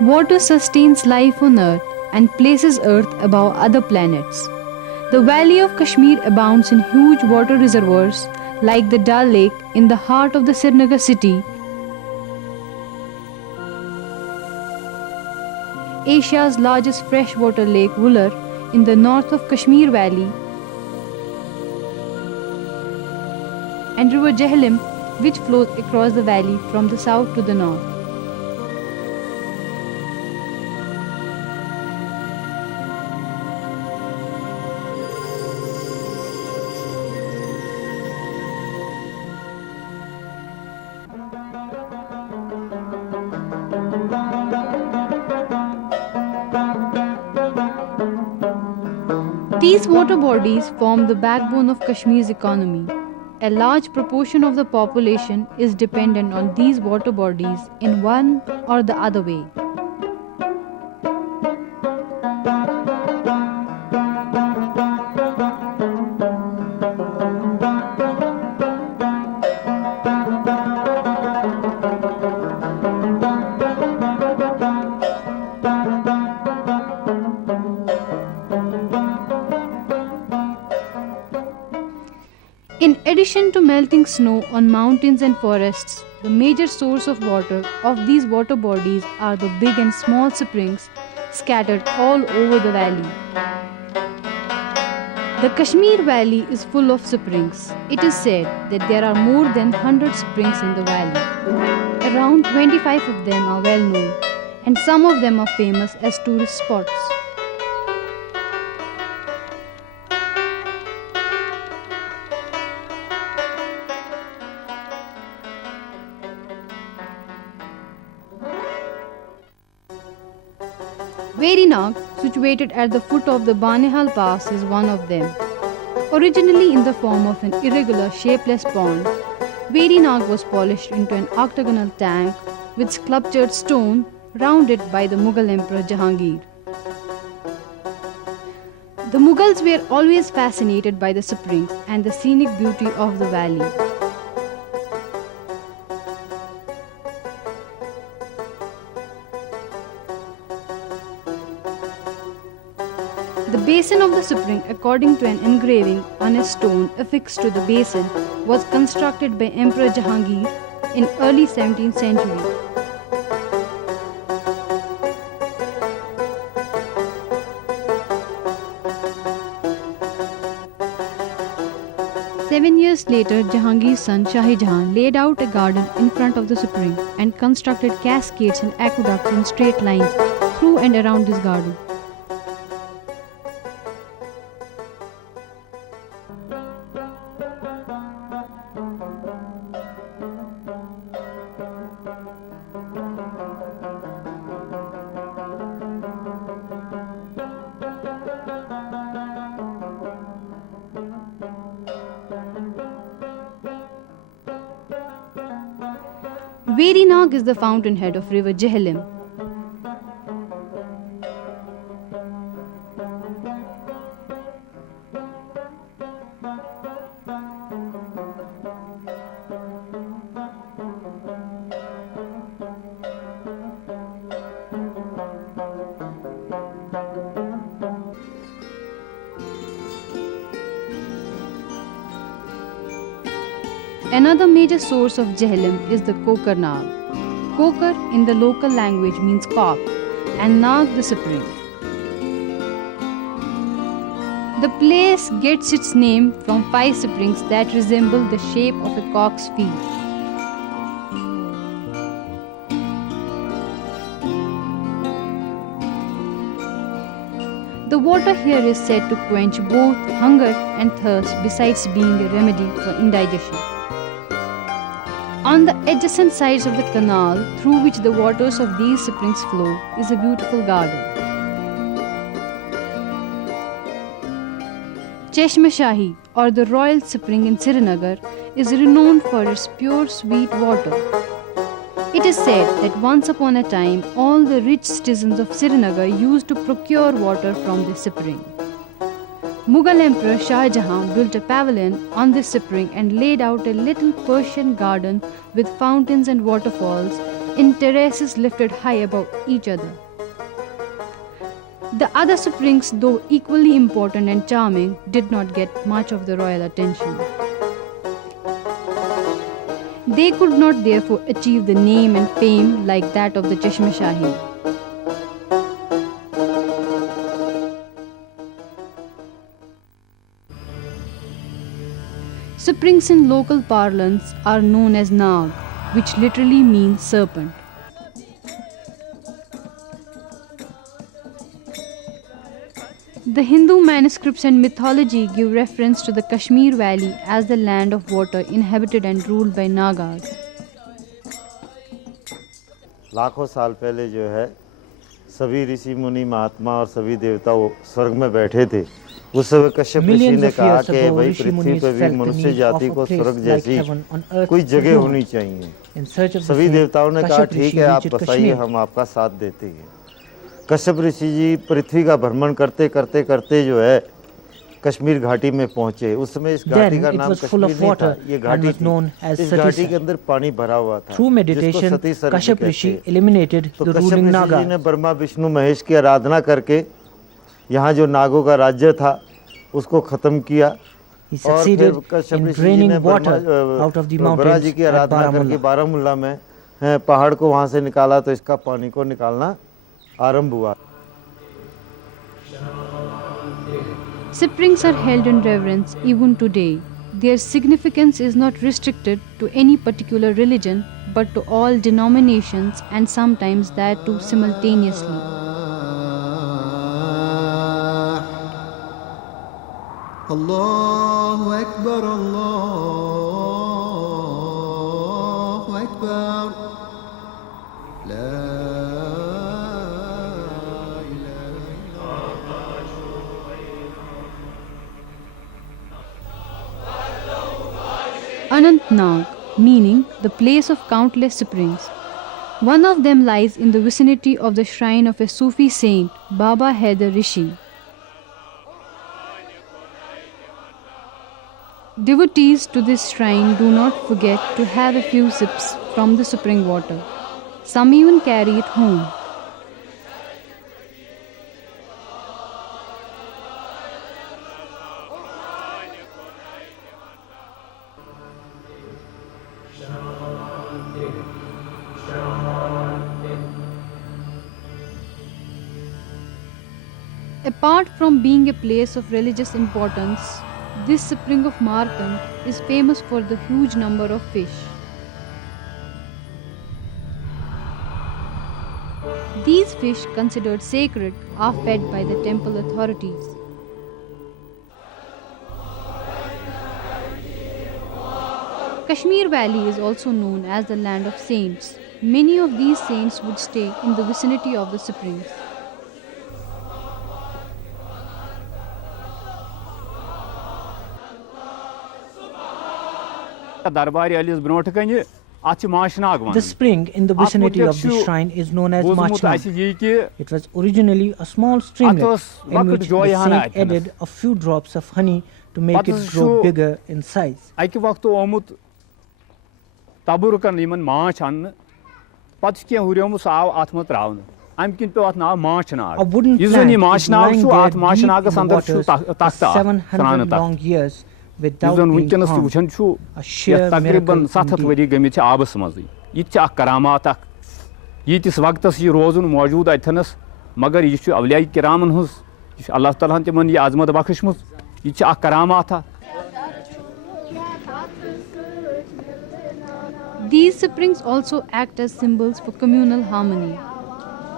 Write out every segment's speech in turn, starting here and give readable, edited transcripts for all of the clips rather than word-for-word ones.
Water sustains life on Earth and places Earth above other planets. The Valley of Kashmir abounds in huge water reservoirs like the Dal Lake in the heart of the Srinagar city, Asia's largest freshwater lake Vular in the north of Kashmir Valley, and River Jhelum, which flows across the valley from the south to the north. These water bodies form the backbone of Kashmir's economy. A large proportion of the population is dependent on these water bodies in one or the other way. In addition to melting snow on mountains and forests, the major source of water of these water bodies are the big and small springs scattered all over the valley. The Kashmir Valley is full of springs. It is said that there are more than 100 springs in the valley. Around 25 of them are well known, and some of them are famous as tourist spots. Verinag, situated at the foot of the Banihal Pass, is one of them. Originally in the form of an irregular, shapeless pond, Verinag was polished into an octagonal tank with sculptured stone rounded by the Mughal Emperor Jahangir. The Mughals were always fascinated by the springs and the scenic beauty of the valley. The basin of the spring, according to an engraving on a stone affixed to the basin, was constructed by Emperor Jahangir in early 17th century. Seven years later, Jahangir's son Shahi Jahan laid out a garden in front of the spring and constructed cascades and aqueducts in straight lines through and around this garden. Verinag is the fountainhead of River Jhelum. Another major source of Jhelum is the Kokar Nag. Kokar in the local language means cock and Nag the spring. The place gets its name from 5 springs that resemble the shape of a cock's feet. The water here is said to quench both hunger and thirst besides being a remedy for indigestion. On the adjacent sides of the canal through which the waters of these springs flow is a beautiful garden. Cheshme Shahi, or the Royal Spring in Srinagar, is renowned for its pure sweet water. It is said that once upon a time all the rich citizens of Srinagar used to procure water from this spring. Mughal Emperor Shah Jahan built a pavilion on this spring and laid out a little Persian garden with fountains and waterfalls in terraces lifted high above each other. The other springs, though equally important and charming, did not get much of the royal attention. They could not therefore achieve the name and fame like that of the Chashme Shahi. Springs in local parlance are known as Nag, which literally means serpent. The Hindu manuscripts and mythology give reference to the Kashmir Valley as the land of water inhabited and ruled by Nagas. लाखों साल पहले जो है सभी ऋषि मुनि महात्मा और सभी देवता वो स्वर्ग में बैठे थे। उस समय कश्यप ऋषि ने कहा कि भाई पृथ्वी पर भी मनुष्य जाति को स्वर्ग जैसी कोई जगह होनी चाहिए। सभी देवताओं ने कहा ठीक है, आप बसाइए, हम आपका साथ देते हैं। कश्यप ऋषि जी पृथ्वी का भ्रमण करते करते करते जो है कश्मीर घाटी में पहुंचे। उस समय इस घाटी का नाम कश्मीर नहीं था, ये घाटी थी। इस घाटी के अंदर पानी भरा हुआ था, जिसको सती सर्ग कश्यप कहते ऋषि हैं। eliminated तो the Kashyap ruling Rishi Naga. जी ने ब्रह्मा विष्णु महेश की आराधना करके यहाँ जो नागों का राज्य था उसको खत्म किया। He और फिर succeeded Kashyap in Rishi ji draining ने water out of the Brahma mountains जी की at आराधना करके Baramulla. बारामुल्ला में पहाड़ को वहाँ से निकाला, तो इसका पानी को निकालना आरंभ हुआ। Springs are held in reverence even today. Their significance is not restricted to any particular religion, but to all denominations, and sometimes that too simultaneously. Allahu Akbar, Allahu Akbar. La Anantnag, meaning the place of countless springs. One of them lies in the vicinity of the shrine of a Sufi saint, Baba Haider Rishi. Devotees to this shrine do not forget to have a few sips from the spring water. Some even carry it home. Apart from being a place of religious importance, this spring of Markand is famous for the huge number of fish. These fish, considered sacred, are fed by the temple authorities. Kashmir Valley is also known as the land of saints. Many of these saints would stay in the vicinity of the springs. The spring in the vicinity of the shrine is known as Machnag. It was originally a small streamlet in which the saint added a few drops of honey to make it grow bigger in size. A wooden plant is lying there deep in the waters for 700 long years without being harmed. A sheer miracle indeed. यीतिस workers यह रोजन मौजूद अथनस मगर यह अवलिया किरामन हज अल्लाह ताला तिमन यह आजमत बख्शमुत यह करामात। These springs also act as symbols for communal harmony.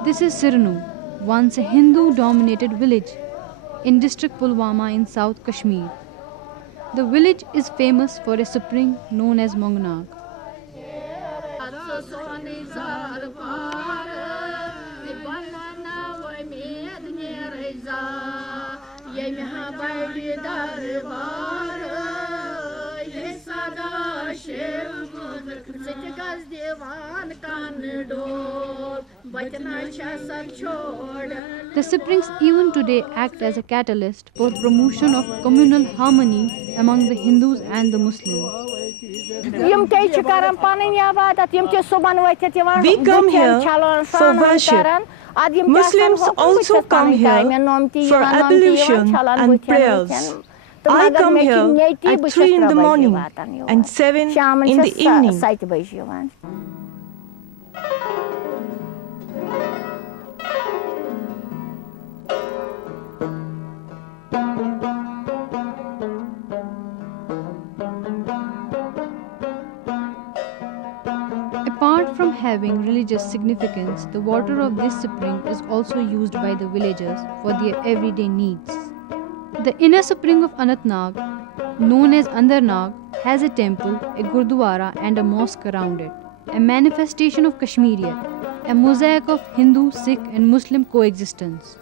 This is Sirnu, once a Hindu-dominated village in district Pulwama in South Kashmir. The village is famous for a spring known as Mongnag. The springs even today act as a catalyst for promotion of communal harmony among the Hindus and the Muslims. We come here for worship. Muslims also come here for ablution and prayers. I come here at 3 in the morning and 7 in the evening. Apart from having religious significance, the water of this spring is also used by the villagers for their everyday needs. The inner spring of Anantnag, known as Andarnag, has a temple, a gurdwara and a mosque around it, a manifestation of Kashmiriyat, a mosaic of Hindu, Sikh and Muslim coexistence.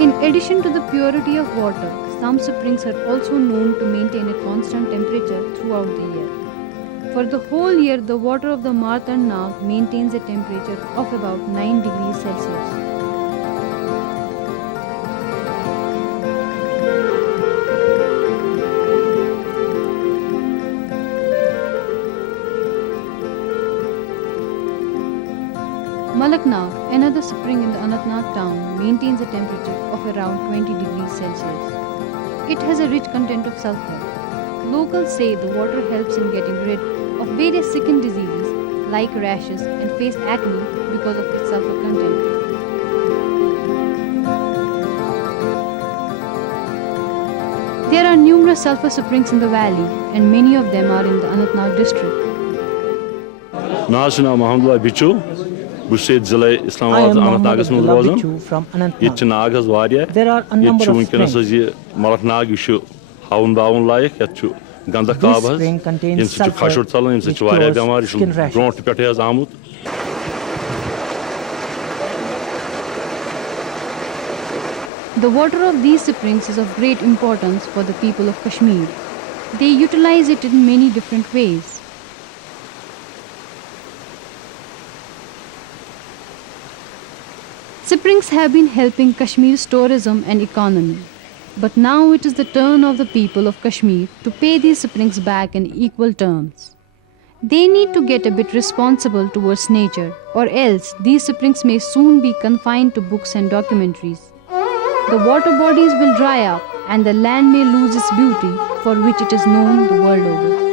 In addition to the purity of water, some springs are also known to maintain a constant temperature throughout the year. For the whole year, the water of the Martand Nag maintains a temperature of about 9 degrees Celsius. Malaknag, another spring in the Anantnag town, maintains a temperature of around 20 degrees Celsius. It has a rich content of sulfur. Locals say the water helps in getting rid of various skin diseases like rashes and face acne because of its sulfur content. There are numerous sulfur springs in the valley and many of them are in the Anantnag district. Nasina Muhammad Bichu. Bushid Zilay I am Islamabad Muhammad Anantnagas Abdullah Muzrozan. Bichu from Anantnag. Yet Nagas Varia. There are a number of springs. Yet Malaknag issue Haun Down like yet to Ganda This Kabas. spring contains In such a sulfur Kashur Talan, in which such a Varia cures Gamar, skin rashes. grown to Petas Amut. The water of these springs is of great importance for the people of Kashmir. They utilize it in many different ways. Springs have been helping Kashmir's tourism and economy. But now it is the turn of the people of Kashmir to pay these springs back in equal terms. They need to get a bit responsible towards nature, or else these springs may soon be confined to books and documentaries. The water bodies will dry up and the land may lose its beauty for which it is known the world over.